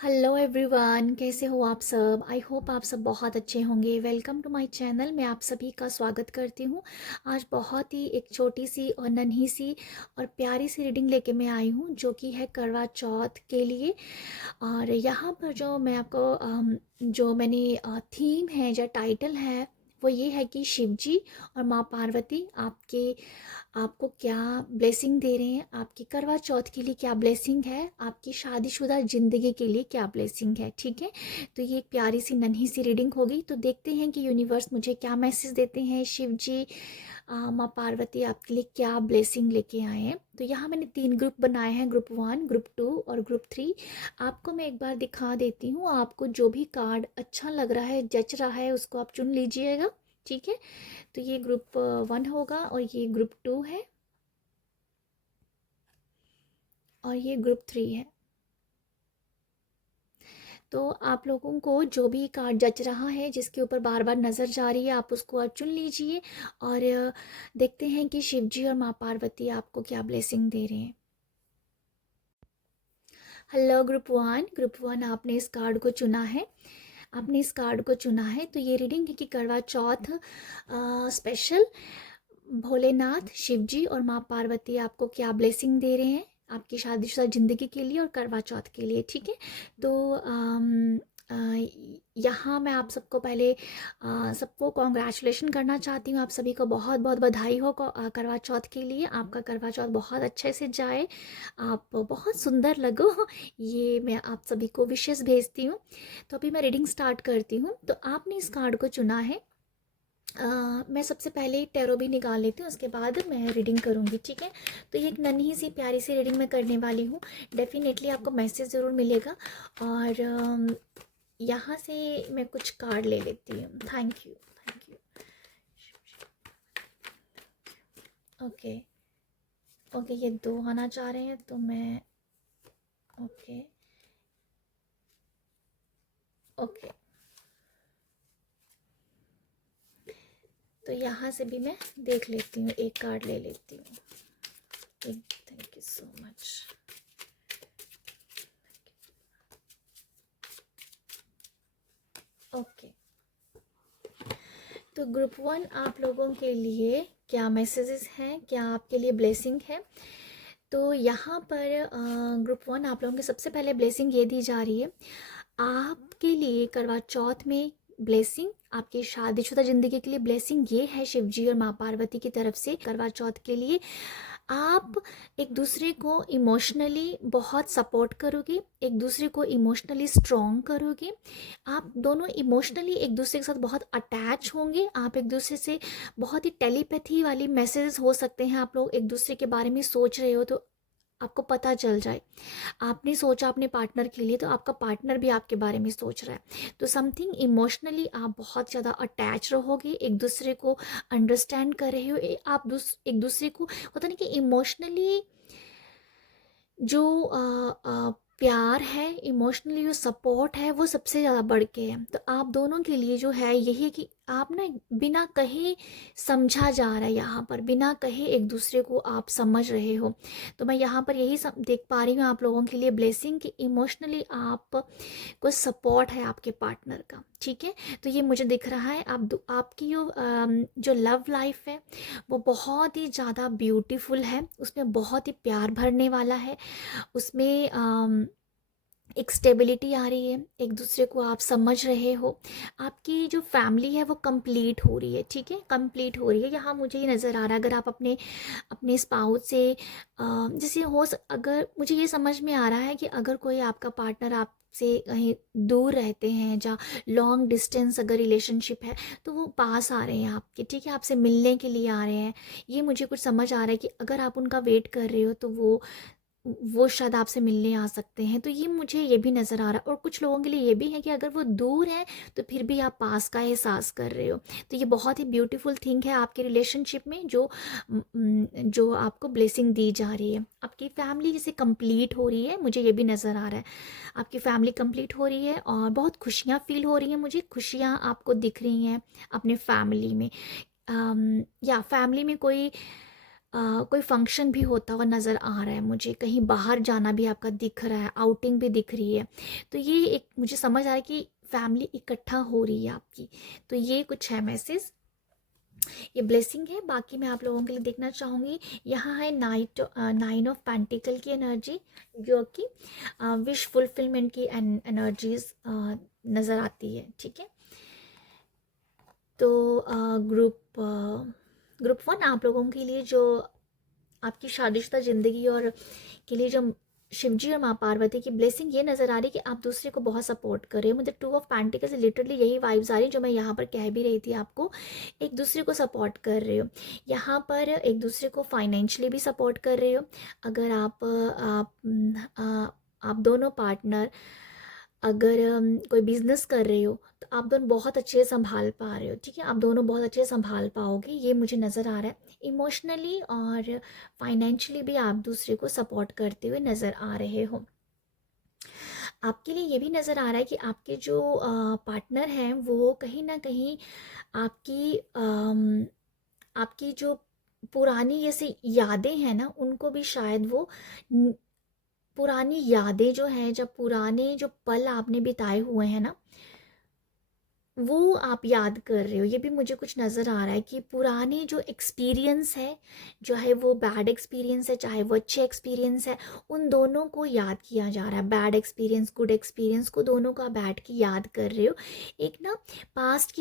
Hello everyone, कैसे हो आप सब। आई होप आप सब बहुत अच्छे होंगे। Welcome to my channel. मैं आप सभी का स्वागत करती हूँ। आज बहुत ही एक छोटी सी और नन्ही सी और प्यारी सी रीडिंग लेके मैं आई हूँ, जो कि है करवा चौथ के लिए। और यहाँ पर जो मैं आपको जो मैंने थीम है, जो टाइटल है, वो ये है कि शिव जी और माँ पार्वती आपको क्या ब्लेसिंग दे रहे हैं। आपकी करवा चौथ के लिए क्या ब्लेसिंग है, आपकी शादीशुदा ज़िंदगी के लिए क्या ब्लेसिंग है। ठीक है, तो ये एक प्यारी सी नन्ही सी रीडिंग होगी। तो देखते हैं कि यूनिवर्स मुझे क्या मैसेज देते हैं। शिव जी, माँ पार्वती आपके लिए क्या ब्लेसिंग लेके आए हैं। तो यहाँ मैंने 3 ग्रुप बनाए हैं, ग्रुप 1, ग्रुप 2 और ग्रुप 3। आपको मैं एक बार दिखा देती हूँ। आपको जो भी कार्ड अच्छा लग रहा है, जच रहा है, उसको आप चुन लीजिएगा। ठीक है, तो ये ग्रुप 1 होगा और ये ग्रुप 2 है और ये ग्रुप 3 है। तो आप लोगों को जो भी कार्ड जच रहा है, जिसके ऊपर बार बार नज़र जा रही है, आप उसको आप चुन लीजिए। और देखते हैं कि शिव जी और माँ पार्वती आपको क्या ब्लेसिंग दे रहे हैं। हेलो ग्रुप 1, आपने इस कार्ड को चुना है। आपने इस कार्ड को चुना है। तो ये रीडिंग है कि करवा चौथ स्पेशल भोलेनाथ, शिव जी और माँ पार्वती आपको क्या ब्लेसिंग दे रहे हैं आपकी शादीशुदा ज़िंदगी के लिए और करवा चौथ के लिए। ठीक है, तो अ, यहाँ मैं आप सबको पहले सबको कॉन्ग्रेचुलेशन करना चाहती हूँ। आप सभी को बहुत बहुत बधाई हो करवा चौथ के लिए। आपका करवा चौथ बहुत अच्छे से जाए, आप बहुत सुंदर लगो, ये मैं आप सभी को विशेष भेजती हूँ। तो अभी मैं रीडिंग स्टार्ट करती हूँ। तो आपने इस कार्ड को चुना है। मैं सबसे पहले टैरो भी निकाल लेती हूँ, उसके बाद मैं रीडिंग करूँगी। ठीक है, तो ये एक नन्ही सी प्यारी सी रीडिंग मैं करने वाली हूँ। डेफिनेटली आपको मैसेज ज़रूर मिलेगा। और यहाँ से मैं कुछ कार्ड ले लेती हूँ। Thank you, thank you. Okay, okay, ये 2 आना चाह रहे हैं तो मैं ओके, ओके। तो यहाँ से भी मैं देख लेती हूँ, एक कार्ड ले लेती हूँ। Thank you so much. Okay, तो ग्रुप 1 आप लोगों के लिए क्या मैसेजेस हैं, क्या आपके लिए ब्लेसिंग है। तो यहाँ पर ग्रुप 1 आप लोगों के सबसे पहले ब्लेसिंग ये दी जा रही है आपके लिए करवा चौथ में। ब्लेसिंग आपकी शादीशुदा ज़िंदगी के लिए ब्लेसिंग ये है शिव जी और माँ पार्वती की तरफ से। करवा चौथ के लिए आप एक दूसरे को इमोशनली बहुत सपोर्ट करोगे, एक दूसरे को इमोशनली स्ट्रॉन्ग करोगे। आप दोनों इमोशनली एक दूसरे के साथ बहुत अटैच होंगे। आप एक दूसरे से बहुत ही टेलीपैथी वाली मैसेजेस हो सकते हैं। आप लोग एक दूसरे के बारे में सोच रहे हो तो आपको पता चल जाए। आपने सोचा अपने पार्टनर के लिए तो आपका पार्टनर भी आपके बारे में सोच रहा है। तो समथिंग इमोशनली आप बहुत ज़्यादा अटैच रहोगे, एक दूसरे को अंडरस्टैंड कर रहे हो। आप एक दूसरे को होता नहीं कि इमोशनली जो प्यार है, इमोशनली जो सपोर्ट है, वो सबसे ज़्यादा बढ़ के है। तो आप दोनों के लिए जो है यही है कि आप ना बिना कहे समझा जा रहा है, यहाँ पर बिना कहे एक दूसरे को आप समझ रहे हो। तो मैं यहाँ पर यही देख पा रही हूँ आप लोगों के लिए ब्लेसिंग कि इमोशनली आप को सपोर्ट है आपके पार्टनर का। ठीक है, तो ये मुझे दिख रहा है। आपकी जो लव लाइफ है वो बहुत ही ज़्यादा ब्यूटीफुल है, उसमें बहुत ही प्यार भरने वाला है। उसमें एक स्टेबिलिटी आ रही है, एक दूसरे को आप समझ रहे हो। आपकी जो फैमिली है वो कंप्लीट हो रही है। ठीक है, कंप्लीट हो रही है। यहाँ मुझे ये नज़र आ रहा है, अगर आप अपने अपने स्पाउस से जैसे अगर मुझे ये समझ में आ रहा है कि अगर कोई आपका पार्टनर आपसे कहीं दूर रहते हैं, या लॉन्ग डिस्टेंस अगर रिलेशनशिप है, तो वो पास आ रहे हैं आपके। ठीक है, आपसे मिलने के लिए आ रहे हैं। ये मुझे कुछ समझ आ रहा है कि अगर आप उनका वेट कर रहे हो तो वो शायद आपसे मिलने आ सकते हैं। तो ये मुझे ये भी नज़र आ रहा है। और कुछ लोगों के लिए ये भी है कि अगर वो दूर हैं तो फिर भी आप पास का एहसास कर रहे हो। तो ये बहुत ही ब्यूटीफुल थिंग है आपके रिलेशनशिप में, जो आपको ब्लेसिंग दी जा रही है। आपकी फैमिली जैसे कंप्लीट हो रही है, मुझे ये भी नज़र आ रहा है। आपकी फैमिली कंप्लीट हो रही है और बहुत खुशियाँ फील हो रही हैं। मुझे खुशियाँ आपको दिख रही हैं अपने फैमिली में। या फैमिली में कोई कोई फंक्शन भी होता हुआ नज़र आ रहा है मुझे, कहीं बाहर जाना भी आपका दिख रहा है, आउटिंग भी दिख रही है। तो ये एक मुझे समझ आ रहा है कि फैमिली इकट्ठा हो रही है आपकी। तो ये कुछ है मैसेज, ये ब्लेसिंग है। बाकी मैं आप लोगों के लिए देखना चाहूँगी, यहाँ है नाइन ऑफ पेंटिकल की एनर्जी, जो कि विश फुलफिलमेंट की एनर्जीज नज़र आती है। ठीक है, तो ग्रुप वन आप लोगों के लिए जो आपकी शादीशुदा ज़िंदगी और के लिए जो शिवजी और माँ पार्वती की ब्लेसिंग ये नज़र आ रही है कि आप दूसरे को बहुत सपोर्ट कर रहे हो। मुझे 2 ऑफ पेंटिकल्स से लिटरली यही वाइब्स आ रही हैं जो मैं यहाँ पर कह भी रही थी आपको। एक दूसरे को सपोर्ट कर रहे हो, यहाँ पर एक दूसरे को फाइनेंशियली भी सपोर्ट कर रहे हो। अगर आप दोनों पार्टनर अगर कोई बिजनेस कर रहे हो तो आप दोनों बहुत अच्छे से संभाल पा रहे हो। ठीक है, आप दोनों बहुत अच्छे से संभाल पाओगे, ये मुझे नज़र आ रहा है। इमोशनली और फाइनेंशियली भी आप दूसरे को सपोर्ट करते हुए नज़र आ रहे हो। आपके लिए ये भी नज़र आ रहा है कि आपके जो पार्टनर हैं वो कहीं ना कहीं आपकी जो पुरानी जैसे यादें हैं ना, उनको भी शायद वो पुरानी यादें जो हैं, जब पुराने जो पल आपने बिताए हुए हैं ना, वो आप याद कर रहे हो। ये भी मुझे कुछ नज़र आ रहा है कि पुराने जो एक्सपीरियंस है, जो है वो बैड एक्सपीरियंस है चाहे वो अच्छे एक्सपीरियंस है, उन दोनों को याद किया जा रहा है। बैड एक्सपीरियंस गुड एक्सपीरियंस को दोनों का बैठ के याद कर रहे हो। एक ना पास्ट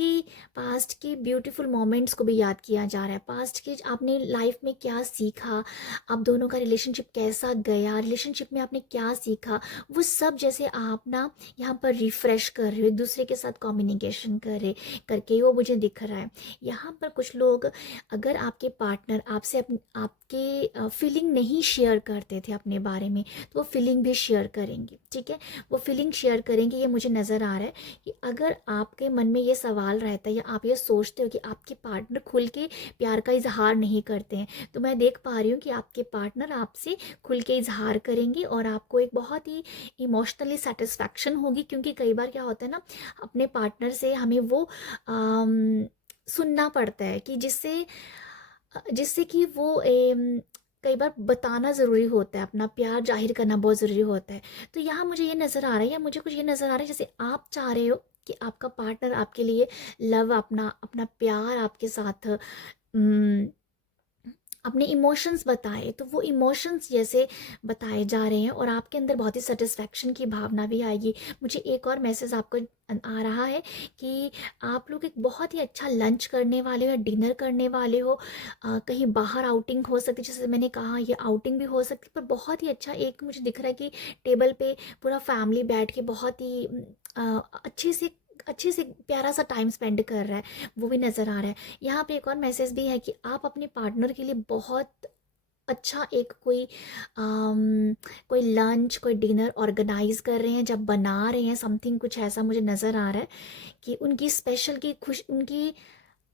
की ब्यूटीफुल मोमेंट्स को भी याद किया जा रहा है। पास्ट के आपने लाइफ में क्या सीखा, आप दोनों का रिलेशनशिप कैसा गया, रिलेशनशिप में आपने क्या सीखा, वो सब जैसे आप ना यहाँ पर रिफ्रेश कर रहे हो, एक दूसरे के साथ कम्युनिकेशन करके वो मुझे दिख रहा है। यहाँ पर कुछ लोग, अगर आपके पार्टनर आपसे आपके फीलिंग नहीं शेयर करते थे अपने बारे में, तो वो फीलिंग भी शेयर करेंगे। ठीक है, वो फीलिंग शेयर करेंगे। ये मुझे नज़र आ रहा है कि अगर आपके मन में ये सवाल रहता है या आप ये सोचते हो कि आपके पार्टनर खुल के प्यार का इजहार नहीं करते हैं, तो मैं देख पा रही हूँ कि आपके पार्टनर आपसे खुल के इजहार करेंगे और आपको एक बहुत ही इमोशनली सेटिस्फैक्शन होगी। क्योंकि कई बार क्या होता है ना, अपने पार्टनर से हमें वो सुनना पड़ता है कि जिससे कि वो कई बार बताना ज़रूरी होता है, अपना प्यार जाहिर करना बहुत ज़रूरी होता है। तो यहाँ मुझे ये नज़र आ रहा है, या मुझे कुछ ये नज़र आ रहा है जैसे आप चाह रहे हो कि आपका पार्टनर आपके लिए लव, अपना अपना प्यार आपके साथ अपने इमोशंस बताए, तो वो इमोशंस जैसे बताए जा रहे हैं और आपके अंदर बहुत ही सेटिस्फैक्शन की भावना भी आएगी। मुझे एक और मैसेज आपको आ रहा है कि आप लोग एक बहुत ही अच्छा लंच करने वाले हो या डिनर करने वाले हो। कहीं बाहर आउटिंग हो सकती है, जैसे मैंने कहा ये आउटिंग भी हो सकती है, पर बहुत ही अच्छा एक मुझे दिख रहा है कि टेबल पे पूरा फैमिली बैठ के बहुत ही अच्छे से प्यारा सा टाइम स्पेंड कर रहा है, वो भी नज़र आ रहा है। यहाँ पे एक और मैसेज भी है कि आप अपने पार्टनर के लिए बहुत अच्छा एक कोई लंच कोई डिनर ऑर्गेनाइज कर रहे हैं, जब बना रहे हैं समथिंग, कुछ ऐसा मुझे नज़र आ रहा है कि उनकी स्पेशल की उनकी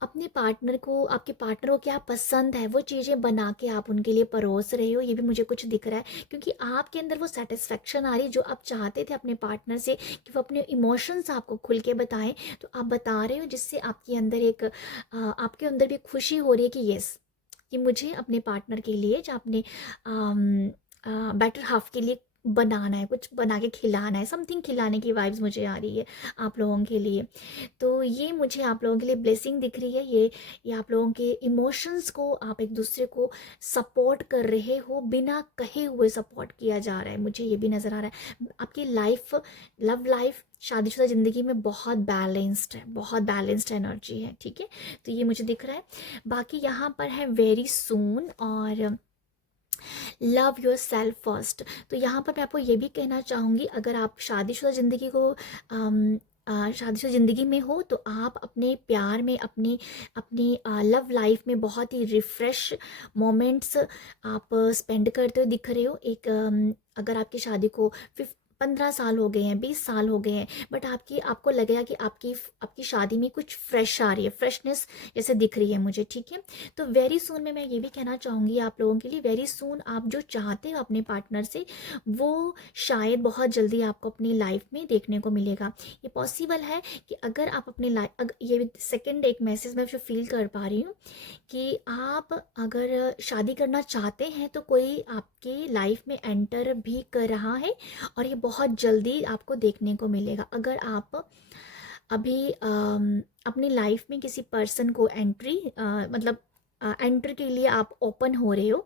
अपने पार्टनर को, आपके पार्टनर को क्या पसंद है वो चीज़ें बना के आप उनके लिए परोस रहे हो। ये भी मुझे कुछ दिख रहा है क्योंकि आपके अंदर वो सेटिस्फेक्शन आ रही है जो आप चाहते थे अपने पार्टनर से, कि वो अपने इमोशंस आपको खुल के बताएं, तो आप बता रहे हो, जिससे आपके अंदर आपके अंदर भी खुशी हो रही है कि यस, कि मुझे अपने पार्टनर के लिए, जो अपने बेटर हाफ के लिए बनाना है, कुछ बना के खिलाना है, समथिंग खिलाने की वाइब्स मुझे आ रही है आप लोगों के लिए। तो ये मुझे आप लोगों के लिए ब्लेसिंग दिख रही है। ये आप लोगों के इमोशंस को आप एक दूसरे को सपोर्ट कर रहे हो, बिना कहे हुए सपोर्ट किया जा रहा है, मुझे ये भी नज़र आ रहा है। आपकी लाइफ, लव लाइफ, शादीशुदा ज़िंदगी में बहुत बैलेंस्ड है, बहुत बैलेंस्ड एनर्जी है। ठीक है, तो ये मुझे दिख रहा है। बाकी यहाँ पर है वेरी सून और लव योर सेल्फ फर्स्ट। तो यहाँ पर मैं आपको ये भी कहना चाहूँगी, अगर आप शादीशुदा ज़िंदगी को शादीशुदा ज़िंदगी में हो, तो आप अपने प्यार में, अपनी लव लाइफ में बहुत ही रिफ़्रेश मोमेंट्स आप स्पेंड करते हुए दिख रहे हो। अगर आपकी शादी को 15 साल हो गए हैं, 20 साल हो गए हैं, बट आपको लगेगा कि आपकी शादी में कुछ फ्रेश आ रही है, फ्रेशनेस जैसे दिख रही है मुझे, ठीक है। तो वेरी सून में मैं ये भी कहना चाहूँगी आप लोगों के लिए, वेरी सून आप जो चाहते हो अपने पार्टनर से, वो शायद बहुत जल्दी आपको अपनी लाइफ में देखने को मिलेगा। ये पॉसिबल है कि अगर आप अपनी लाइफ, ये सेकेंड एक मैसेज मैं जो फील कर पा रही हूँ कि आप अगर शादी करना चाहते हैं तो कोई आपकी लाइफ में एंटर भी कर रहा है, और ये बहुत जल्दी आपको देखने को मिलेगा। अगर आप अभी अपनी लाइफ में किसी पर्सन को मतलब एंटर के लिए आप ओपन हो रहे हो,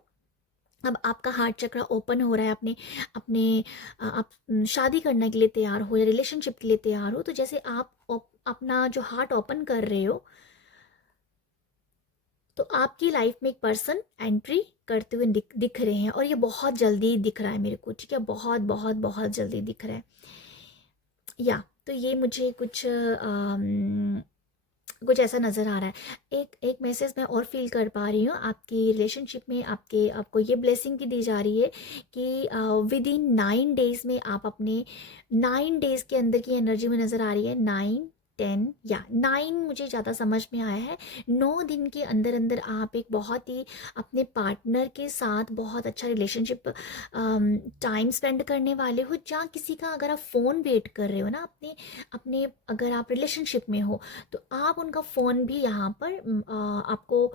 अब आपका हार्ट चक्र ओपन हो रहा है, अपने अपने आप शादी करने के लिए तैयार हो या रिलेशनशिप के लिए तैयार हो, तो जैसे आप अपना जो हार्ट ओपन कर रहे हो, तो आपकी लाइफ में एक पर्सन एंट्री करते हुए दिख रहे हैं, और ये बहुत जल्दी दिख रहा है मेरे को, ठीक है, बहुत बहुत बहुत जल्दी दिख रहा है। या तो ये मुझे कुछ ऐसा नज़र आ रहा है। एक एक मैसेज मैं और फील कर पा रही हूँ आपकी रिलेशनशिप में, आपको ये ब्लेसिंग की दी जा रही है कि विद इन 9 डेज़ में आप अपने 9 डेज़ के अंदर की एनर्जी में नज़र आ रही है, 9, 10 या 9 मुझे ज़्यादा समझ में आया है। 9 दिन के अंदर अंदर आप एक बहुत ही अपने पार्टनर के साथ बहुत अच्छा रिलेशनशिप टाइम स्पेंड करने वाले हो, जहाँ किसी का अगर आप फ़ोन वेट कर रहे हो ना, अपने अपने अगर आप रिलेशनशिप में हो, तो आप उनका फ़ोन भी यहाँ पर आपको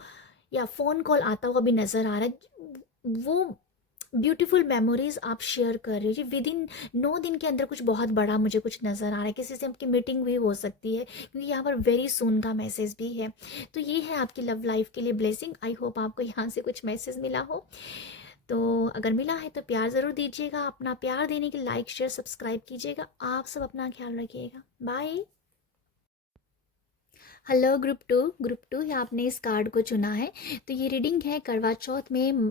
या फ़ोन कॉल आता हुआ भी नज़र आ रहा है। वो ब्यूटीफुल मेमोरीज आप शेयर कर रहे हो जी, विद इन 9 दिन के अंदर कुछ बहुत बड़ा मुझे कुछ नज़र आ रहा है। किसी से आपकी मीटिंग भी हो सकती है, क्योंकि यहाँ पर वेरी सून का मैसेज भी है। तो ये है आपकी लव लाइफ के लिए ब्लेसिंग। आई होप आपको यहाँ से कुछ मैसेज मिला हो। तो अगर मिला है तो प्यार ज़रूर दीजिएगा। अपना प्यार देने के लिए लाइक शेयर सब्सक्राइब कीजिएगा। आप सब अपना ख्याल रखिएगा। बाय। हेलो ग्रुप टू या आपने इस कार्ड को चुना है, तो ये रीडिंग है करवा चौथ में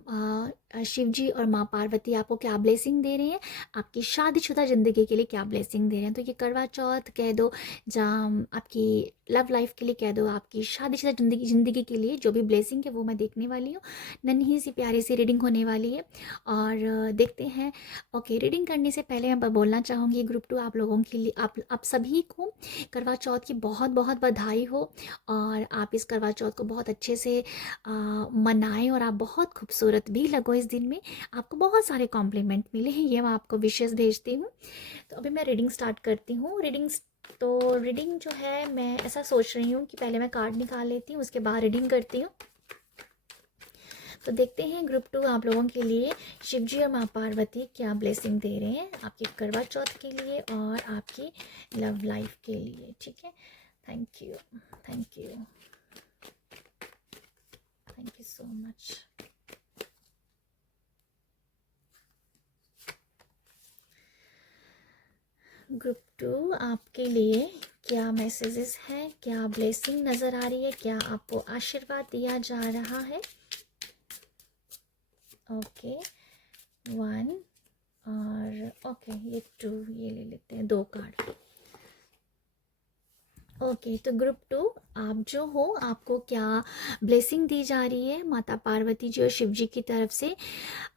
शिव जी और माँ पार्वती आपको क्या ब्लेसिंग दे रहे हैं, आपकी शादीशुदा ज़िंदगी के लिए क्या ब्लेसिंग दे रहे हैं। तो ये करवा चौथ कह दो, जहाँ आपकी लव लाइफ के लिए कह दो, आपकी शादीशुदा ज़िंदगी के लिए जो भी ब्लेसिंग है वो मैं देखने वाली हूँ। नन्ही सी प्यारी सी रीडिंग होने वाली है, और देखते हैं। ओके, रीडिंग करने से पहले मैं बोलना चाहूँगी ग्रुप टू आप लोगों के लिए, आप सभी को करवा चौथ की बहुत बहुत बधाई हो, और आप इस करवा चौथ को बहुत अच्छे से मनाएं, और आप बहुत खूबसूरत भी लगो इस दिन में। आपको बहुत सारे कॉम्प्लीमेंट मिले हैं, ये मैं आपको विशेष भेजती हूँ। तो अभी मैं रीडिंग स्टार्ट करती हूँ। रीडिंग जो है, मैं ऐसा सोच रही हूँ कि पहले मैं कार्ड निकाल लेती हूँ, उसके बाद रीडिंग करती हूँ। तो देखते हैं ग्रुप टू आप लोगों के लिए शिव जी और माँ पार्वती क्या ब्लेसिंग दे रहे हैं आपकी करवा चौथ के लिए और आपकी लव लाइफ के लिए, ठीक है। Thank you, thank you, thank you so much. Group two आपके लिए क्या मैसेजेस हैं, क्या ब्लेसिंग नज़र आ रही है, क्या आपको आशीर्वाद दिया जा रहा है। ओके, 1 और ओके ये 2, ये ले लेते हैं 2 कार्ड। ओके, तो ग्रुप टू आप जो हो, आपको क्या ब्लेसिंग दी जा रही है माता पार्वती जी और शिव जी की तरफ से।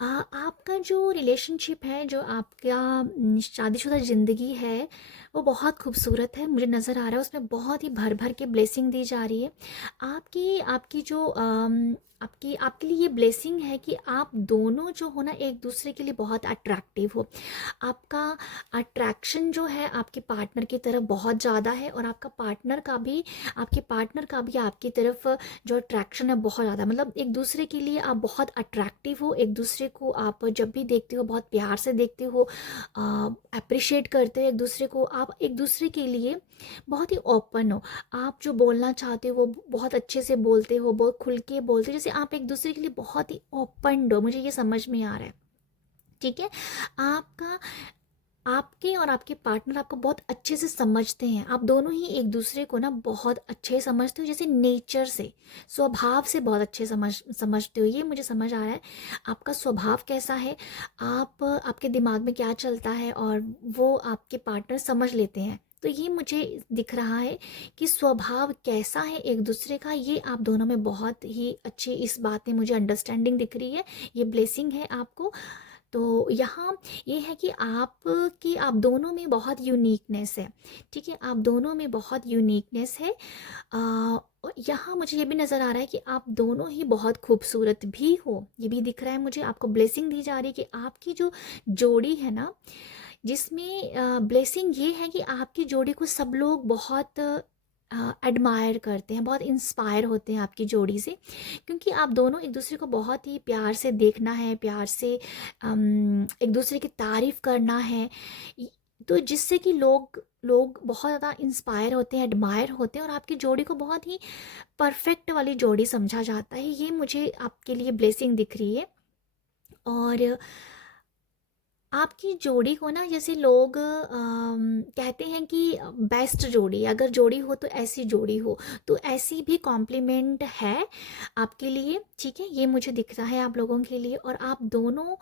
आपका जो रिलेशनशिप है, जो आपका शादीशुदा ज़िंदगी है, वो बहुत खूबसूरत है, मुझे नज़र आ रहा है उसमें बहुत ही भर भर के ब्लेसिंग दी जा रही है। आपकी आपकी जो आपके लिए ये ब्लेसिंग है कि आप दोनों जो हो ना, एक दूसरे के लिए बहुत अट्रैक्टिव हो। आपका अट्रैक्शन जो है आपके पार्टनर की तरफ बहुत ज़्यादा है, और आपके पार्टनर का भी आपकी तरफ जो अट्रैक्शन है बहुत ज़्यादा, मतलब एक दूसरे के लिए आप बहुत अट्रैक्टिव हो। एक दूसरे को आप जब भी देखते हो बहुत प्यार से देखते हो, अप्रिशिएट करते हो एक दूसरे को। आप एक दूसरे के लिए बहुत ही ओपन हो, आप जो बोलना चाहते हो वो बहुत अच्छे से बोलते हो, बहुत खुल के बोलते हो, जैसे आप एक दूसरे के लिए बहुत ही ओपन हो। मुझे ये समझ में आ रहा है, ठीक है। आपका आपके और आपके पार्टनर आपको बहुत अच्छे से समझते हैं। आप दोनों ही एक दूसरे को ना बहुत अच्छे समझते हो, जैसे नेचर से, स्वभाव से बहुत अच्छे समझते हो। ये मुझे समझ आ रहा है आपका स्वभाव कैसा है, आपके दिमाग में क्या चलता है, और वो आपके पार्टनर समझ लेते हैं। तो ये मुझे दिख रहा है कि स्वभाव कैसा है एक दूसरे का, ये आप दोनों में बहुत ही अच्छी इस बात में मुझे अंडरस्टैंडिंग दिख रही है। ये ब्लेसिंग है आपको। तो यहाँ ये है कि आप दोनों में बहुत यूनिकनेस है, ठीक है, आप दोनों में बहुत यूनिकनेस है। और यहाँ मुझे ये भी नज़र आ रहा है कि आप दोनों ही बहुत खूबसूरत भी हो, ये भी दिख रहा है मुझे। आपको ब्लेसिंग दी जा रही है कि आपकी जो जोड़ी है ना, जिसमें ब्लेसिंग ये है कि आपकी जोड़ी को सब लोग बहुत एडमायर करते हैं, बहुत इंस्पायर होते हैं आपकी जोड़ी से, क्योंकि आप दोनों एक दूसरे को बहुत ही प्यार से देखना है, प्यार से एक दूसरे की तारीफ़ करना है। तो जिससे कि लोग लोग बहुत ज़्यादा इंस्पायर होते हैं, एडमायर होते हैं, और आपकी जोड़ी को बहुत ही परफेक्ट वाली जोड़ी समझा जाता है। ये मुझे आपके लिए ब्लेसिंग दिख रही है। और आपकी जोड़ी को ना, जैसे लोग कहते हैं कि बेस्ट जोड़ी, अगर जोड़ी हो तो ऐसी जोड़ी हो, तो ऐसी भी कॉम्प्लीमेंट है आपके लिए, ठीक है, ये मुझे दिख रहा है आप लोगों के लिए। और आप दोनों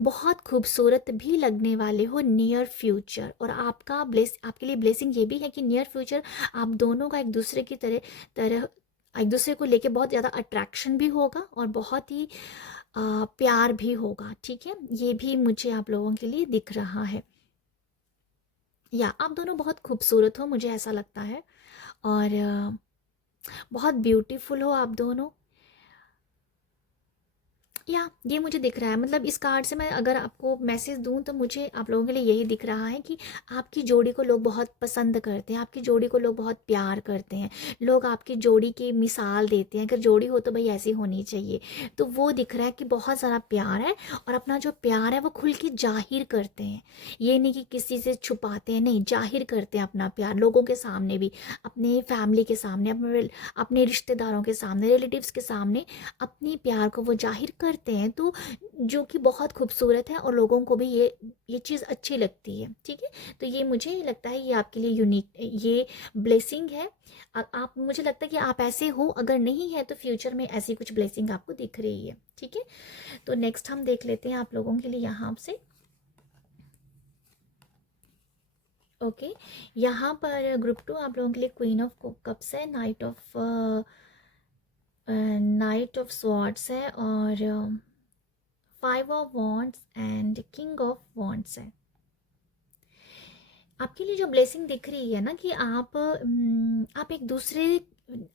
बहुत खूबसूरत भी लगने वाले हो नियर फ्यूचर। और आपके लिए ब्लेसिंग ये भी है कि नियर फ्यूचर आप दोनों का एक दूसरे की तरह तरह एक दूसरे को लेके बहुत ज़्यादा अट्रैक्शन भी होगा, और बहुत ही प्यार भी होगा, ठीक है, ये भी मुझे आप लोगों के लिए दिख रहा है। या आप दोनों बहुत खूबसूरत हो, मुझे ऐसा लगता है, और बहुत ब्यूटीफुल हो आप दोनों। या ये मुझे दिख रहा है, मतलब इस कार्ड से मैं अगर आपको मैसेज दूं तो मुझे आप लोगों के लिए यही दिख रहा है कि आपकी जोड़ी को लोग बहुत पसंद करते हैं, आपकी जोड़ी को लोग बहुत प्यार करते हैं, लोग आपकी जोड़ी की मिसाल देते हैं, अगर जोड़ी हो तो भाई ऐसी होनी चाहिए। तो वो दिख रहा है कि बहुत सारा प्यार है, और अपना जो प्यार है वो खुल के जाहिर करते हैं। ये नहीं कि किसी से छुपाते हैं, नहीं, जाहिर करते हैं अपना प्यार लोगों के सामने भी, अपने फैमिली के सामने, अपने रिश्तेदारों के सामने, रिलेटिव्स के सामने अपनी प्यार को वो जाहिर करते हैं। तो जो कि बहुत खूबसूरत है, और लोगों को भी ये चीज़ अच्छी लगती है, ठीक है। तो ये मुझे लगता है ये आपके लिए यूनिक, ये ब्लेसिंग है। आप, मुझे लगता है कि आप ऐसे हो, अगर नहीं है तो फ्यूचर में ऐसी कुछ ब्लेसिंग आपको दिख रही है, ठीक है। तो नेक्स्ट हम देख लेते हैं आप लोगों के लिए यहाँ से। ओके, यहाँ पर ग्रुप 2 आप लोगों के लिए क्वीन ऑफ कप्स है, नाइट ऑफ स्वॉर्ड्स है, और 5 of wands and king of wands है। आपके लिए जो ब्लेसिंग दिख रही है ना कि आप एक दूसरे,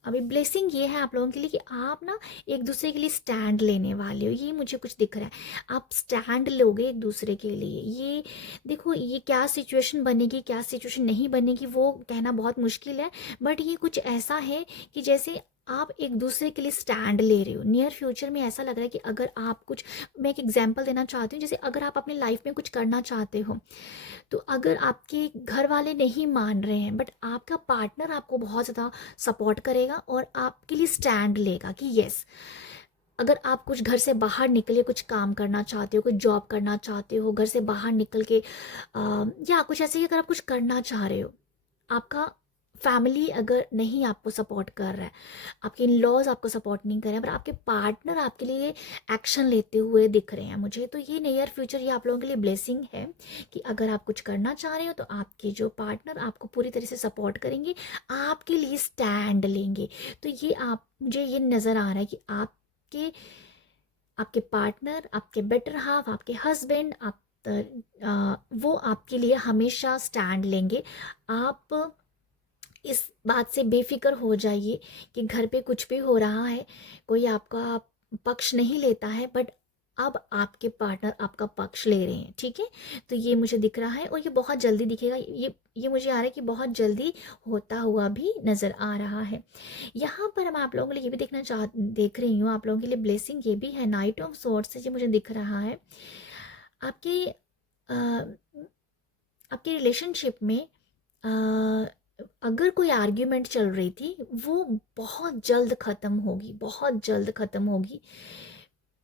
अभी ब्लेसिंग ये है आप लोगों के लिए कि आप ना एक दूसरे के लिए स्टैंड लेने वाले हो, ये मुझे कुछ दिख रहा है। आप स्टैंड लोगे एक दूसरे के लिए। ये देखो, ये क्या सिचुएशन बनेगी, क्या सिचुएशन नहीं बनेगी, वो कहना बहुत मुश्किल है, बट ये कुछ ऐसा है कि जैसे आप एक दूसरे के लिए स्टैंड ले रहे हो। नियर फ्यूचर में ऐसा लग रहा है कि अगर आप कुछ, मैं एक एग्जांपल देना चाहती हूँ, जैसे अगर आप अपने लाइफ में कुछ करना चाहते हो, तो अगर आपके घर वाले नहीं मान रहे हैं, बट आपका पार्टनर आपको बहुत ज़्यादा सपोर्ट करेगा और आपके लिए स्टैंड लेगा कि यस, अगर आप कुछ घर से बाहर निकले, कुछ काम करना चाहते हो, कुछ जॉब करना चाहते हो, घर से बाहर निकल के या कुछ ऐसे ही अगर आप कुछ करना चाह रहे हो, आपका फैमिली अगर नहीं आपको सपोर्ट कर रहा है, आपके इन लॉज आपको सपोर्ट नहीं कर रहे हैं, पर आपके पार्टनर आपके लिए एक्शन लेते हुए दिख रहे हैं मुझे, तो ये नियर फ्यूचर ये आप लोगों के लिए ब्लेसिंग है कि अगर आप कुछ करना चाह रहे हो तो आपके जो पार्टनर आपको पूरी तरह से सपोर्ट करेंगे, आपके लिए स्टैंड लेंगे। तो ये आप, मुझे ये नज़र आ रहा है कि आपके आपके पार्टनर, आपके बेटर हाफ, आपके हस्बैंड, वो आपके लिए हमेशा स्टैंड लेंगे। आप इस बात से बेफिक्र हो जाइए कि घर पे कुछ भी हो रहा है, कोई आपका पक्ष नहीं लेता है, बट अब आपके पार्टनर आपका पक्ष ले रहे हैं, ठीक है। तो ये मुझे दिख रहा है, और ये बहुत जल्दी दिखेगा, ये मुझे आ रहा है कि बहुत जल्दी होता हुआ भी नज़र आ रहा है। यहाँ पर मैं आप लोगों के लिए ये भी देख रही हूँ, आप लोगों के लिए ब्लेसिंग ये भी है, नाइट ऑफ स्वॉर्ड्स से ये मुझे दिख रहा है। आपके आपके रिलेशनशिप में अगर कोई आर्ग्यूमेंट चल रही थी, वो बहुत जल्द ख़त्म होगी, बहुत जल्द ख़त्म होगी।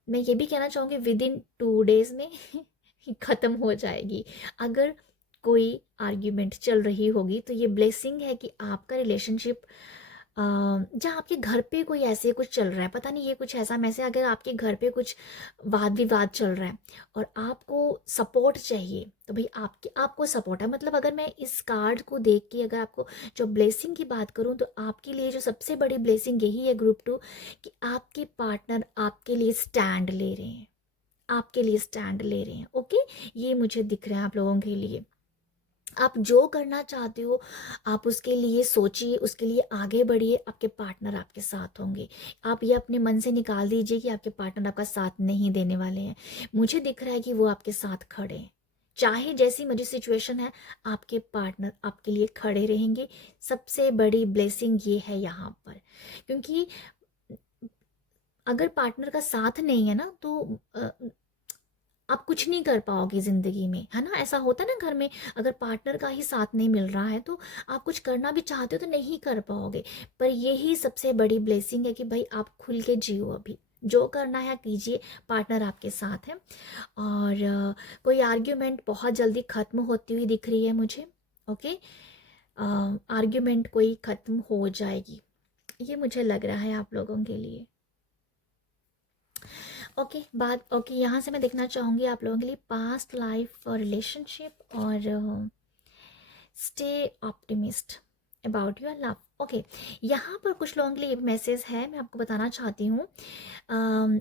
मैं ये भी कहना चाहूँगी विद इन 2 डेज़ में ख़त्म हो जाएगी। अगर कोई आर्ग्यूमेंट चल रही होगी तो ये ब्लेसिंग है कि आपका रिलेशनशिप, जहाँ आपके घर पे कोई ऐसे कुछ चल रहा है, पता नहीं ये कुछ ऐसा मैसेज, अगर आपके घर पे कुछ वाद विवाद चल रहा है और आपको सपोर्ट चाहिए, तो भाई आपको सपोर्ट है। मतलब अगर मैं इस कार्ड को देख के अगर आपको जो ब्लेसिंग की बात करूँ, तो आपके लिए जो सबसे बड़ी ब्लेसिंग यही है ग्रुप 2, कि आपके पार्टनर आपके लिए स्टैंड ले रहे हैं, आपके लिए स्टैंड ले रहे हैं। ओके, ये मुझे दिख रहा है आप लोगों के लिए। आप जो करना चाहते हो आप उसके लिए सोचिए, उसके लिए आगे बढ़िए, आपके पार्टनर आपके साथ होंगे। आप ये अपने मन से निकाल दीजिए कि आपके पार्टनर आपका साथ नहीं देने वाले हैं। मुझे दिख रहा है कि वो आपके साथ खड़े हैं, चाहे जैसी मर्जी सिचुएशन है, आपके पार्टनर आपके लिए खड़े रहेंगे। सबसे बड़ी ब्लेसिंग ये है यहाँ पर, क्योंकि अगर पार्टनर का साथ नहीं है ना तो आप कुछ नहीं कर पाओगे ज़िंदगी में, है ना? ऐसा होता है ना घर में, अगर पार्टनर का ही साथ नहीं मिल रहा है तो आप कुछ करना भी चाहते हो तो नहीं कर पाओगे। पर यही सबसे बड़ी ब्लेसिंग है कि भाई आप खुल के जियो अभी, जो करना है कीजिए, पार्टनर आपके साथ है। और कोई आर्ग्यूमेंट बहुत जल्दी ख़त्म होती हुई दिख रही है मुझे। ओके, आर्ग्यूमेंट कोई ख़त्म हो जाएगी, ये मुझे लग रहा है आप लोगों के लिए। ओके, बात ओके, यहाँ से मैं देखना चाहूँगी आप लोगों के लिए पास्ट लाइफ और रिलेशनशिप और stay optimist about your love. Okay, यहाँ पर कुछ लोगों के लिए मैसेज है, मैं आपको बताना चाहती हूँ।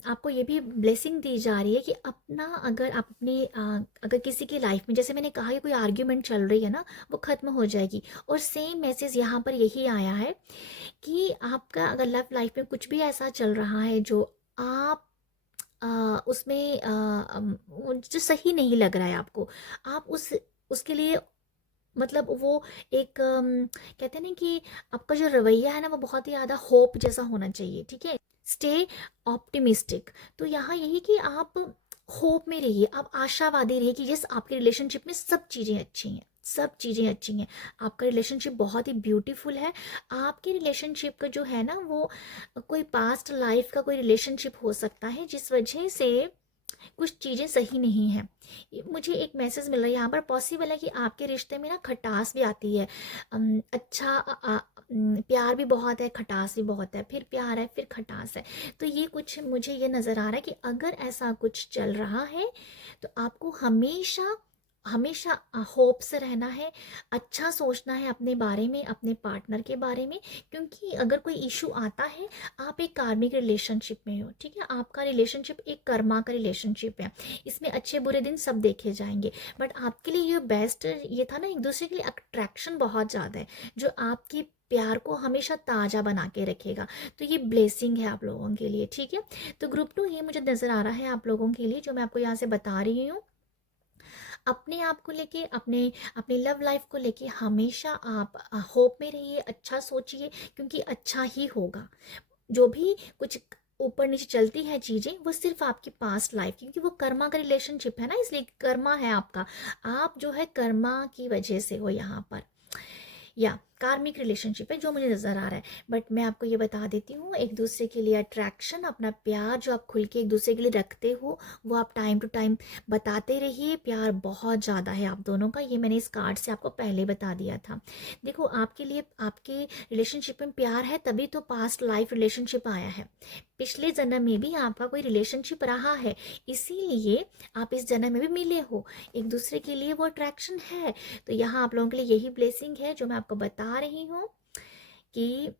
आपको ये भी ब्लेसिंग दी जा रही है कि अपना, अगर आप अपनी अगर किसी की लाइफ में, जैसे मैंने कहा कि कोई आर्ग्यूमेंट चल रही है ना, वो ख़त्म हो जाएगी। और सेम मैसेज यहाँ पर यही आया है कि आपका अगर लव लाइफ में कुछ भी ऐसा चल रहा है जो आप उसमें जो सही नहीं लग रहा है आपको, आप उसके लिए, मतलब वो एक कहते हैं ना कि आपका जो रवैया है ना वो बहुत ही ज़्यादा होप जैसा होना चाहिए। ठीक है, स्टे ऑप्टिमिस्टिक। तो यहाँ यही कि आप होप में रहिए, आप आशावादी रहिए कि यस, आपके रिलेशनशिप में सब चीज़ें अच्छी हैं, सब चीज़ें अच्छी हैं, आपका रिलेशनशिप बहुत ही ब्यूटीफुल है। आपके रिलेशनशिप का जो है ना वो कोई पास्ट लाइफ का कोई रिलेशनशिप हो सकता है जिस वजह से कुछ चीज़ें सही नहीं हैं। मुझे एक मैसेज मिल रहा है यहाँ पर, पॉसिबल है कि आपके रिश्ते में ना खटास भी आती है। अच्छा, प्यार भी बहुत है, खटास भी बहुत है, फिर प्यार है, फिर खटास है। तो ये कुछ मुझे ये नज़र आ रहा है कि अगर ऐसा कुछ चल रहा है तो आपको हमेशा हमेशा होप से रहना है, अच्छा सोचना है अपने बारे में, अपने पार्टनर के बारे में। क्योंकि अगर कोई इशू आता है, आप एक कार्मिक रिलेशनशिप में हो। ठीक है, आपका रिलेशनशिप एक कर्मा का रिलेशनशिप है, इसमें अच्छे बुरे दिन सब देखे जाएंगे। बट आपके लिए ये बेस्ट ये था ना, एक दूसरे के लिए अट्रैक्शन बहुत ज़्यादा है जो आपकी प्यार को हमेशा ताज़ा बना के रखेगा। तो ये ब्लेसिंग है आप लोगों के लिए। ठीक है, तो ग्रुप 2 ये मुझे नज़र आ रहा है आप लोगों के लिए, जो मैं आपको यहाँ से बता रही हूँ। अपने आप को लेके, अपने अपने लव लाइफ को लेके हमेशा आप होप में रहिए, अच्छा सोचिए, क्योंकि अच्छा ही होगा। जो भी कुछ ऊपर नीचे चलती है चीज़ें, वो सिर्फ आपकी पास्ट लाइफ, क्योंकि वो कर्मा का रिलेशनशिप है ना, इसलिए कर्मा है आपका। आप जो है कर्मा की वजह से हो यहाँ पर, या कार्मिक रिलेशनशिप है जो मुझे नज़र आ रहा है। बट मैं आपको ये बता देती हूँ, एक दूसरे के लिए अट्रैक्शन, अपना प्यार जो आप खुल के एक दूसरे के लिए रखते हो, वो आप टाइम टू टाइम बताते रहिए। प्यार बहुत ज़्यादा है आप दोनों का, ये मैंने इस कार्ड से आपको पहले बता दिया था। देखो, आपके लिए आपके रिलेशनशिप में प्यार है, तभी तो पास्ट लाइफ रिलेशनशिप आया है। पिछले जन्म में भी आपका कोई रिलेशनशिप रहा है, इसीलिए आप इस जन्म में भी मिले हो, एक दूसरे के लिए वो अट्रैक्शन है। तो यहाँ आप लोगों के लिए यही ब्लेसिंग है जो मैं आपको बता रही हूँ कि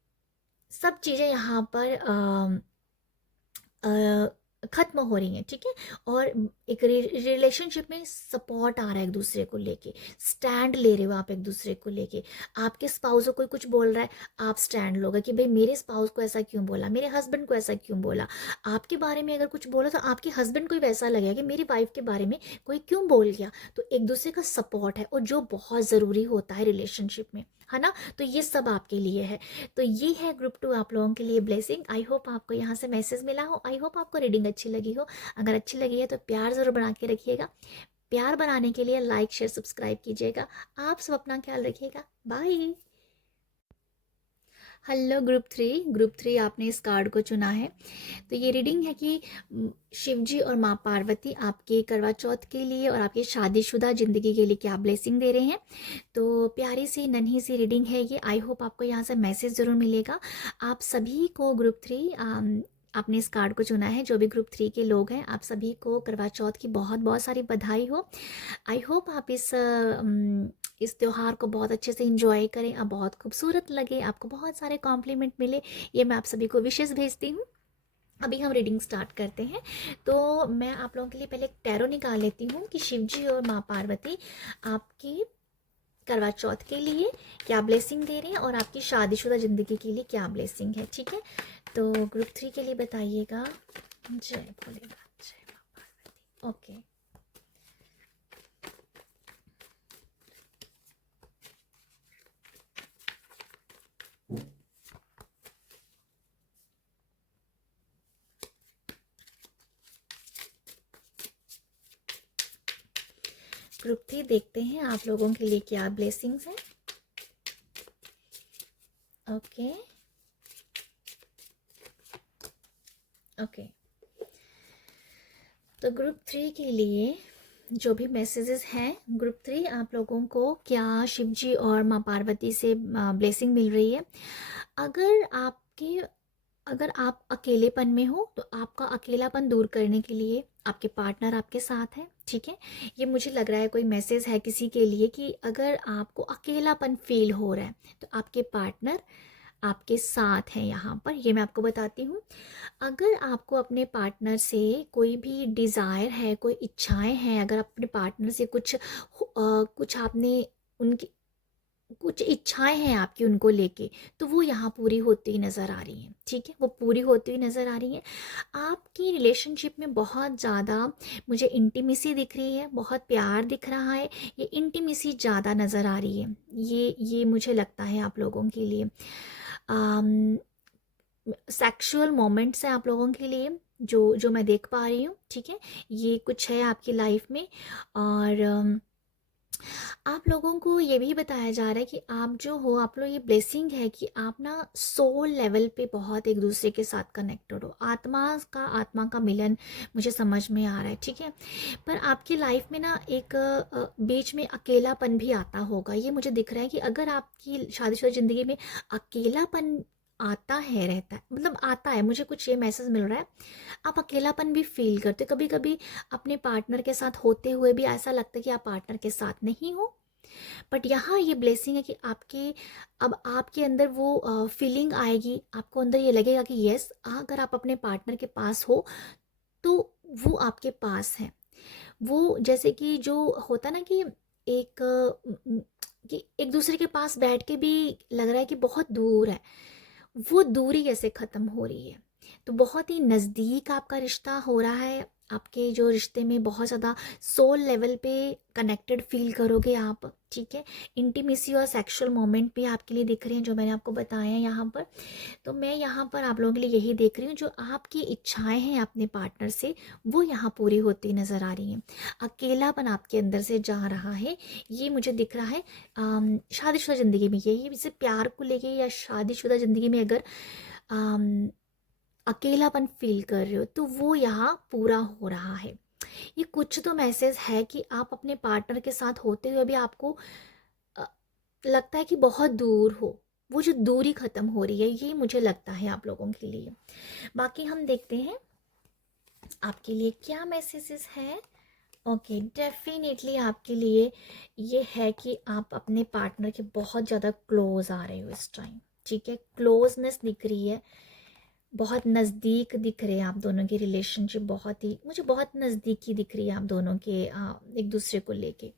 सब चीज़ें यहाँ पर ख़त्म हो रही हैं। ठीक है, और एक रिलेशनशिप में सपोर्ट आ रहा है एक दूसरे को लेके, स्टैंड ले रहे हो आप एक दूसरे को लेके। आपके स्पाउस को कोई कुछ बोल रहा है, आप स्टैंड लोगे कि भाई मेरे स्पाउस को ऐसा क्यों बोला, मेरे हस्बैंड को ऐसा क्यों बोला। आपके बारे में अगर कुछ बोला तो आपके हस्बैंड को भी वैसा लगेगा कि मेरी वाइफ के बारे में कोई क्यों बोल गया। तो एक दूसरे का सपोर्ट है, और जो बहुत ज़रूरी होता है रिलेशनशिप में, है ना। तो ये सब आपके लिए है। तो ये है ग्रुप 2 आप लोगों के लिए ब्लेसिंग। आई होप आपको यहाँ से मैसेज मिला हो, आई होप आपको रीडिंग अच्छी लगी हो। अगर अच्छी लगी है तो प्यार ज़रूर बना के रखिएगा। प्यार बनाने के लिए लाइक शेयर सब्सक्राइब कीजिएगा। आप सब अपना ख्याल रखिएगा। बाय। हेलो ग्रुप 3 आपने इस कार्ड को चुना है। तो ये रीडिंग है कि शिव जी और माँ पार्वती आपके करवा चौथ के लिए और आपकी शादीशुदा ज़िंदगी के लिए क्या ब्लेसिंग दे रहे हैं। तो प्यारी सी नन्ही सी रीडिंग है ये। आई होप आपको यहाँ से मैसेज ज़रूर मिलेगा। आप सभी को ग्रुप 3 आपने इस कार्ड को चुना है, जो भी ग्रुप 3 के लोग हैं, आप सभी को करवा चौथ की बहुत बहुत सारी बधाई हो। आई होप आप इस त्योहार को बहुत अच्छे से इंजॉय करें, आप बहुत खूबसूरत लगे, आपको बहुत सारे कॉम्प्लीमेंट मिले। ये मैं आप सभी को विशेष भेजती हूँ। अभी हम रीडिंग स्टार्ट करते हैं। तो मैं आप लोगों के लिए पहले एक टैरो निकाल लेती हूँ कि शिव जी और माँ पार्वती आपकी करवा चौथ के लिए क्या ब्लेसिंग दे रहे हैं और आपकी शादीशुदा ज़िंदगी के लिए क्या ब्लेसिंग है। ठीक है, तो ग्रुप 3 के लिए बताइएगा। जय भोलेनाथ, जय माँ पार्वती। ओके, ग्रुप 3 देखते हैं आप लोगों के लिए क्या ब्लेसिंग्स हैं। ओके ओके, तो ग्रुप 3 के लिए जो भी मैसेजेस हैं, ग्रुप 3 आप लोगों को क्या शिव जी और माँ पार्वती से ब्लेसिंग मिल रही है। अगर आप अकेलेपन में हो तो आपका अकेलापन दूर करने के लिए आपके पार्टनर आपके साथ है। ठीक है, ये मुझे लग रहा है कोई मैसेज है किसी के लिए कि अगर आपको अकेलापन फील हो रहा है तो आपके पार्टनर आपके साथ हैं यहाँ पर, ये मैं आपको बताती हूँ। अगर आपको अपने पार्टनर से कोई भी डिज़ायर है, कोई इच्छाएं हैं, अगर आप अपने पार्टनर से कुछ आपने उनकी कुछ इच्छाएं हैं आपकी उनको लेके, तो वो यहाँ पूरी होती हुई नज़र आ रही हैं। ठीक है, वो पूरी होती हुई नज़र आ रही हैं। आपकी रिलेशनशिप में बहुत ज़्यादा मुझे इंटीमेसी दिख रही है, बहुत प्यार दिख रहा है। ये इंटीमेसी ज़्यादा नज़र आ रही है, ये मुझे लगता है आप लोगों के लिए सेक्सुअल मोमेंट्स हैं आप लोगों के लिए, जो जो मैं देख पा रही हूँ। ठीक है, ये कुछ है आपकी लाइफ में। और आप लोगों को ये भी बताया जा रहा है कि आप जो हो, आप लोग, ये ब्लेसिंग है कि आप ना सोल लेवल पे बहुत एक दूसरे के साथ कनेक्टेड हो। आत्मा का मिलन मुझे समझ में आ रहा है। ठीक है, पर आपकी लाइफ में ना एक बीच में अकेलापन भी आता होगा। ये मुझे दिख रहा है कि अगर आपकी शादीशुदा ज़िंदगी में अकेलापन आता है, रहता है, मतलब आता है, मुझे कुछ ये मैसेज मिल रहा है। आप अकेलापन भी फील करते हो कभी कभी अपने पार्टनर के साथ होते हुए भी, ऐसा लगता है कि आप पार्टनर के साथ नहीं हो। बट यहाँ ये ब्लेसिंग है कि अब आपके अंदर वो फीलिंग आएगी, आपको अंदर ये लगेगा कि यस, अगर आप अपने पार्टनर के पास हो तो वो आपके पास है। वो जैसे कि जो होता ना कि एक कि एक दूसरे के पास बैठ के भी लग रहा है कि बहुत दूर है, वो दूरी कैसे ख़त्म हो रही है। तो बहुत ही नज़दीक आपका रिश्ता हो रहा है। आपके जो रिश्ते में बहुत ज़्यादा सोल लेवल पे कनेक्टेड फील करोगे आप। ठीक है, इंटीमेसी और सेक्सुअल मोमेंट भी आपके लिए दिख रहे हैं जो मैंने आपको बताया है यहाँ पर। तो मैं यहाँ पर आप लोगों के लिए यही देख रही हूँ, जो आपकी इच्छाएं हैं अपने पार्टनर से, वो यहाँ पूरी होती नज़र आ रही हैं। अकेलापन आपके अंदर से जा रहा है, ये मुझे दिख रहा है। शादीशुदा ज़िंदगी में यही, जैसे प्यार को लेके या शादीशुदा ज़िंदगी में अगर अम, अकेलापन फील कर रहे हो तो वो यहाँ पूरा हो रहा है। ये कुछ तो मैसेज है कि आप अपने पार्टनर के साथ होते हुए भी आपको अ, लगता है कि बहुत दूर हो। वो जो दूरी ख़त्म हो रही है, ये मुझे लगता है आप लोगों के लिए। बाकी हम देखते हैं आपके लिए क्या मैसेजेस हैं। ओके, डेफिनेटली आपके लिए ये है कि आप अपने पार्टनर के बहुत ज़्यादा क्लोज आ रहे हो इस टाइम। ठीक है, क्लोजनेस दिख रही है, बहुत नज़दीक दिख रहे हैं आप दोनों की रिलेशनशिप, बहुत ही, मुझे बहुत नज़दीकी दिख रही है आप दोनों के एक दूसरे को लेके।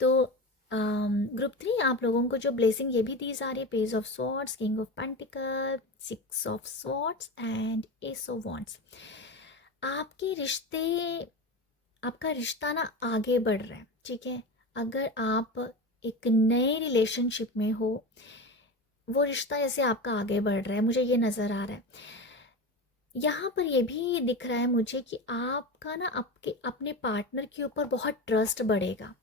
तो ग्रुप 3 आप लोगों को जो ब्लेसिंग ये भी दी जा रही है, page of swords, king of pentacle, 6 of swords and S of wands. आपके रिश्ते, आपका रिश्ता ना आगे बढ़ रहा है। ठीक है, अगर आप एक नए रिलेशनशिप में हो, वो रिश्ता ऐसे आपका आगे बढ़ रहा है, मुझे ये नज़र आ रहा है। यहाँ पर ये भी दिख रहा है मुझे कि आपका ना आपके अपने पार्टनर के ऊपर बहुत ट्रस्ट बढ़ेगा।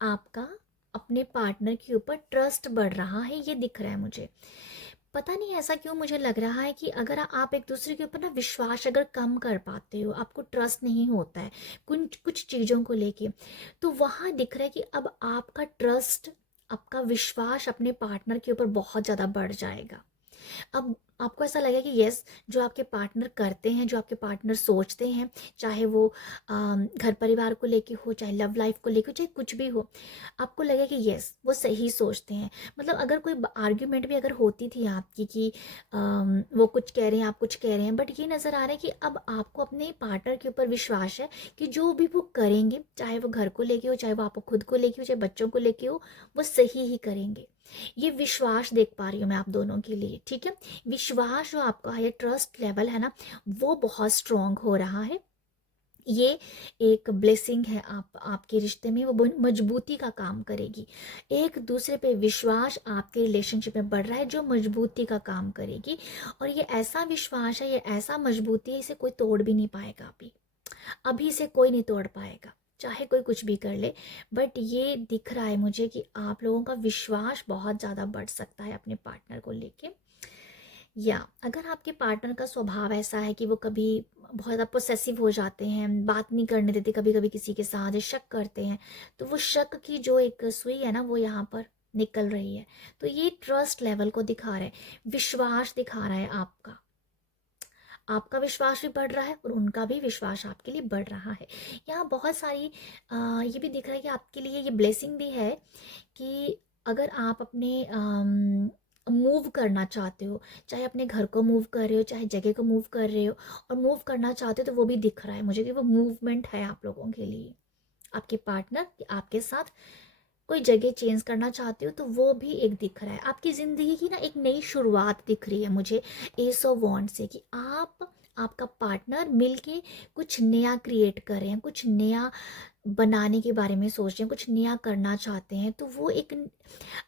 आपका अपने पार्टनर के ऊपर ट्रस्ट बढ़ रहा है, ये दिख रहा है मुझे। पता नहीं ऐसा क्यों मुझे लग रहा है कि अगर आप एक दूसरे के ऊपर ना विश्वास अगर कम कर पाते हो, आपको ट्रस्ट नहीं होता है कुछ कुछ चीज़ों को लेके, तो वहाँ दिख रहा है कि अब आपका ट्रस्ट, आपका विश्वास अपने पार्टनर के ऊपर बहुत ज़्यादा बढ़ जाएगा। अब आपको ऐसा लगे कि यस, जो आपके पार्टनर करते हैं, जो आपके पार्टनर सोचते हैं, चाहे वो घर परिवार को लेके हो, चाहे लव लाइफ को लेके हो, चाहे कुछ भी हो, आपको लगे कि यस वो सही सोचते हैं। मतलब अगर कोई आर्ग्यूमेंट भी अगर होती थी आपकी कि वो कुछ कह रहे हैं, आप कुछ कह रहे हैं, बट ये नज़र आ रहा है कि अब आपको अपने पार्टनर के ऊपर विश्वास है कि जो भी वो करेंगे, चाहे वो घर को लेके हो, चाहे वो आपको खुद को लेके हो, चाहे बच्चों को लेके हो, वो सही ही करेंगे। ये विश्वास देख पा रही हूँ मैं आप दोनों के लिए, ठीक है। विश्वास जो आपका है, ट्रस्ट लेवल है ना, वो बहुत स्ट्रांग हो रहा है। ये एक ब्लेसिंग है आपके रिश्ते में, वो मजबूती का काम करेगी। एक दूसरे पे विश्वास आपके रिलेशनशिप में बढ़ रहा है, जो मजबूती का काम करेगी। और ये ऐसा विश्वास है, ये ऐसा मजबूती है, इसे कोई तोड़ भी नहीं पाएगा। अभी से कोई नहीं तोड़ पाएगा, चाहे कोई कुछ भी कर ले। बट ये दिख रहा है मुझे कि आप लोगों का विश्वास बहुत ज़्यादा बढ़ सकता है अपने पार्टनर को लेके। या अगर आपके पार्टनर का स्वभाव ऐसा है कि वो कभी बहुत ज़्यादा पोसेसिव हो जाते हैं, बात नहीं करने देते कभी कभी किसी के साथ, या शक करते हैं, तो वो शक की जो एक सुई है ना, वो यहाँ पर निकल रही है। तो ये ट्रस्ट लेवल को दिखा रहा है, विश्वास दिखा रहा है आपका। आपका विश्वास भी बढ़ रहा है और उनका भी विश्वास आपके लिए बढ़ रहा है। यहाँ बहुत सारी ये भी दिख रहा है कि आपके लिए ये ब्लेसिंग भी है कि अगर आप अपने मूव करना चाहते हो, चाहे अपने घर को मूव कर रहे हो, चाहे जगह को मूव कर रहे हो, और मूव करना चाहते हो, तो वो भी दिख रहा है मुझे कि वो मूवमेंट है आप लोगों के लिए। आपके पार्टनर आपके साथ कोई जगह चेंज करना चाहते हो, तो वो भी एक दिख रहा है। आपकी ज़िंदगी की ना एक नई शुरुआत दिख रही है मुझे एस ऑफ वॉन्ड से, कि आप, आपका पार्टनर मिलके कुछ नया क्रिएट कर रहे हैं, कुछ नया बनाने के बारे में सोच रहे हैं, कुछ नया करना चाहते हैं। तो वो एक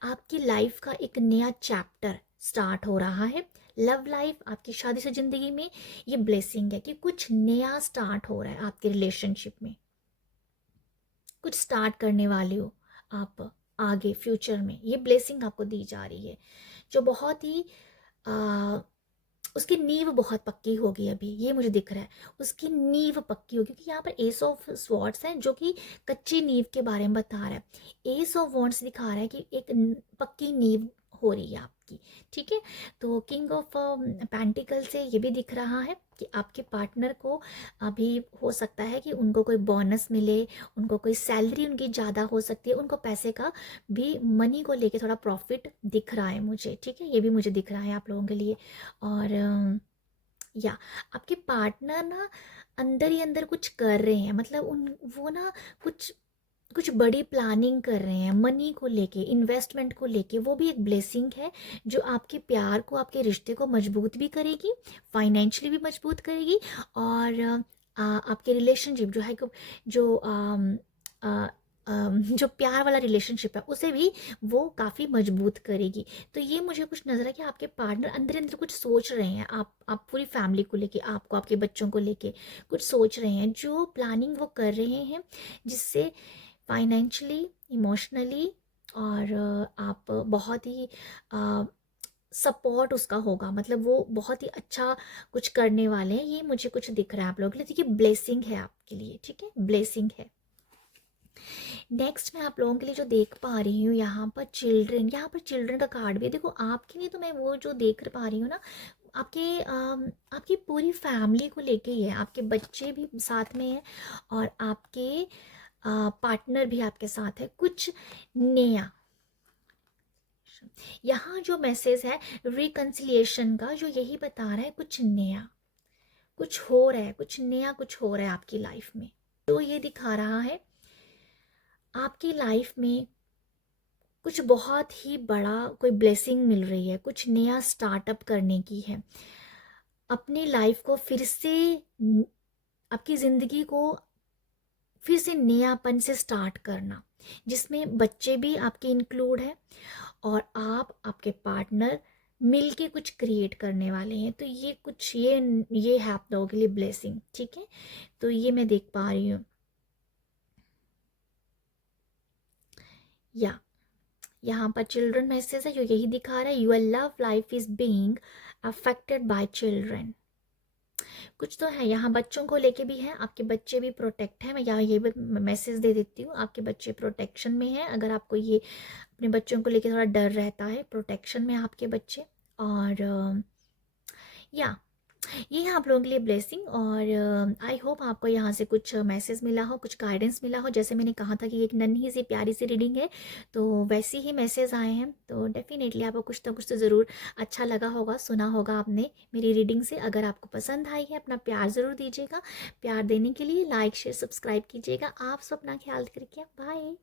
आपकी लाइफ का एक नया चैप्टर स्टार्ट हो रहा है। लव लाइफ, आपकी शादी से ज़िंदगी में ये ब्लेसिंग है कि कुछ नया स्टार्ट हो रहा है आपके रिलेशनशिप में, कुछ स्टार्ट करने वाले हो आप आगे फ्यूचर में। ये ब्लेसिंग आपको दी जा रही है, जो बहुत ही आ, उसकी नींव बहुत पक्की होगी अभी, ये मुझे दिख रहा है। उसकी नींव पक्की होगी, क्योंकि यहाँ पर एस ऑफ स्वॉर्ड्स है जो कि कच्ची नींव के बारे में बता रहा है। एस ऑफ वॉन्ड्स दिखा रहा है कि एक पक्की नींव हो रही है आपकी, ठीक है। तो किंग ऑफ पेंटिकल से ये भी दिख रहा है कि आपके पार्टनर को अभी हो सकता है कि उनको कोई बोनस मिले, उनको कोई सैलरी उनकी ज़्यादा हो सकती है, उनको पैसे का भी, मनी को लेके थोड़ा प्रॉफिट दिख रहा है मुझे, ठीक है। ये भी मुझे दिख रहा है आप लोगों के लिए। और या आपके पार्टनर ना अंदर ही अंदर कुछ कर रहे हैं, मतलब उन वो ना कुछ कुछ बड़ी प्लानिंग कर रहे हैं मनी को लेके, इन्वेस्टमेंट को लेके। वो भी एक ब्लेसिंग है जो आपके प्यार को, आपके रिश्ते को मजबूत भी करेगी, फाइनेंशियली भी मजबूत करेगी। और आपके रिलेशनशिप जो है, जो जो प्यार वाला रिलेशनशिप है, उसे भी वो काफ़ी मजबूत करेगी। तो ये मुझे कुछ नज़र है कि आपके पार्टनर अंदर अंदर कुछ सोच रहे हैं, आप पूरी फैमिली को लेके, आपको, आपके बच्चों को लेके कुछ सोच रहे हैं, जो प्लानिंग वो कर रहे हैं, जिससे फाइनेंशियली, इमोशनली, और आप बहुत ही सपोर्ट उसका होगा। मतलब वो बहुत ही अच्छा कुछ करने वाले हैं, ये मुझे कुछ दिख रहा है आप लोगों के लिए। देखिए ब्लेसिंग है आपके लिए, ठीक है, ब्लेसिंग है। नेक्स्ट मैं आप लोगों के लिए जो देख पा रही हूँ यहाँ पर चिल्ड्रन, यहाँ पर चिल्ड्रन का कार्ड भी है। देखो आपके लिए तो मैं वो जो देख पा रही हूँ ना, आपके आपकी पूरी फैमिली को लेके ही है। आपके बच्चे भी साथ में हैं, और आपके पार्टनर भी आपके साथ है। कुछ नया यहाँ जो मैसेज है रिकन्सिलिएशन का, जो यही बता रहा है कुछ नया कुछ हो रहा है, कुछ नया कुछ हो रहा है आपकी लाइफ में। तो ये दिखा रहा है आपकी लाइफ में कुछ बहुत ही बड़ा कोई ब्लेसिंग मिल रही है, कुछ नया स्टार्टअप करने की है, अपनी लाइफ को फिर से, आपकी ज़िंदगी को फिर से नयापन से स्टार्ट करना, जिसमें बच्चे भी आपके इंक्लूड हैं, और आप, आपके पार्टनर मिलके कुछ क्रिएट करने वाले हैं। तो ये कुछ ये है आप लोगों के लिए ब्लेसिंग, ठीक है। तो ये मैं देख पा रही हूँ। या यहाँ पर चिल्ड्रन मैसेज है जो यही दिखा रहा है, your love life is being affected by children. कुछ तो है यहाँ बच्चों को लेके भी है, आपके बच्चे भी प्रोटेक्ट है। मैं यहाँ ये भी मैसेज दे देती हूँ, आपके बच्चे प्रोटेक्शन में है। अगर आपको ये अपने बच्चों को लेके थोड़ा डर रहता है, प्रोटेक्शन में आपके बच्चे। और या ये है आप लोगों के लिए ब्लेसिंग। और आई होप आपको यहाँ से कुछ मैसेज मिला हो, कुछ गाइडेंस मिला हो। जैसे मैंने कहा था कि एक नन्ही सी प्यारी सी रीडिंग है, तो वैसे ही मैसेज आए हैं। तो डेफिनेटली आपको कुछ ना कुछ तो ज़रूर अच्छा लगा होगा, सुना होगा आपने मेरी रीडिंग से। अगर आपको पसंद आई है, अपना प्यार ज़रूर दीजिएगा। प्यार देने के लिए लाइक शेयर सब्सक्राइब कीजिएगा। आप सब अपना ख्याल करके बाय।